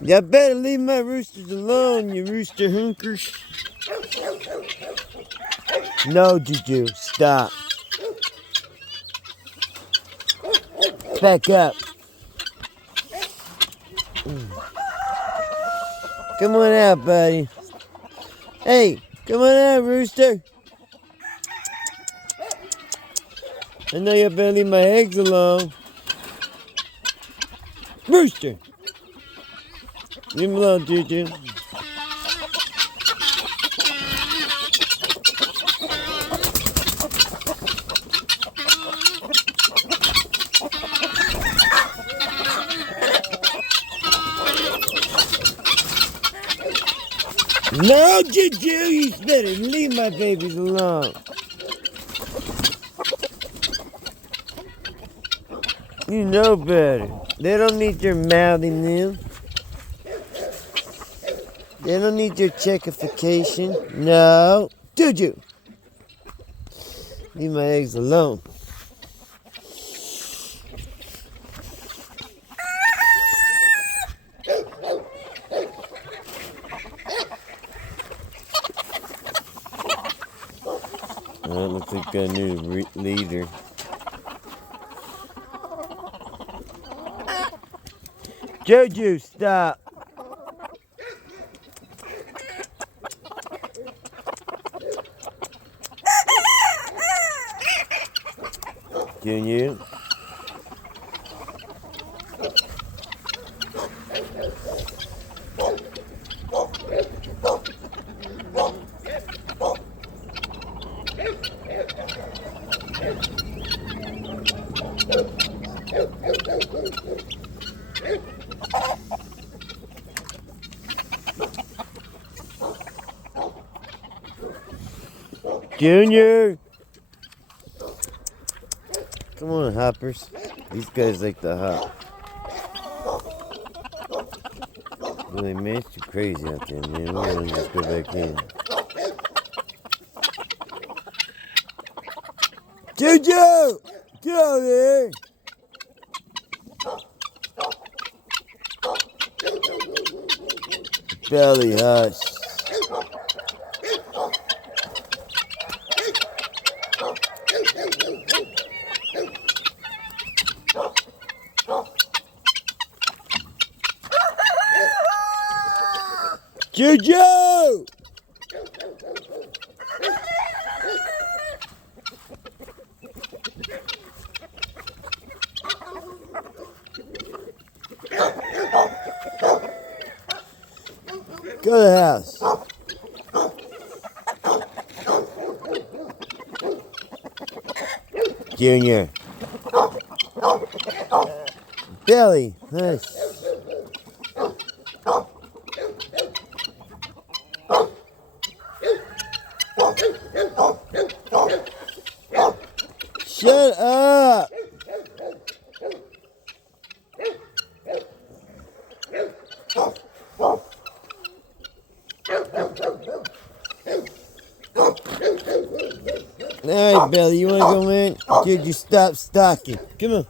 You better leave my roosters alone, you rooster honkers. No, Juju, stop. Back up. Come on out, buddy. Hey, come on out, rooster. I know you better leave my eggs alone. Rooster! Leave him alone, Juju. No, Juju, you better leave my babies alone. You know better. They don't need your mouthing them. They don't need your checkification. No. Juju. Leave my eggs alone. Well, looks like I need a leader. Juju, stop. Junior. Junior! Come on, hoppers. These guys like to hop. Really, man, it's too crazy out there, man. I want to just go back in. Juju! Get over here! Belly hush. Juju! Go to the house. Junior. Billy, hush. Shut up! All right, Billy, you want to go in? Dude, you stop stalking. Come on.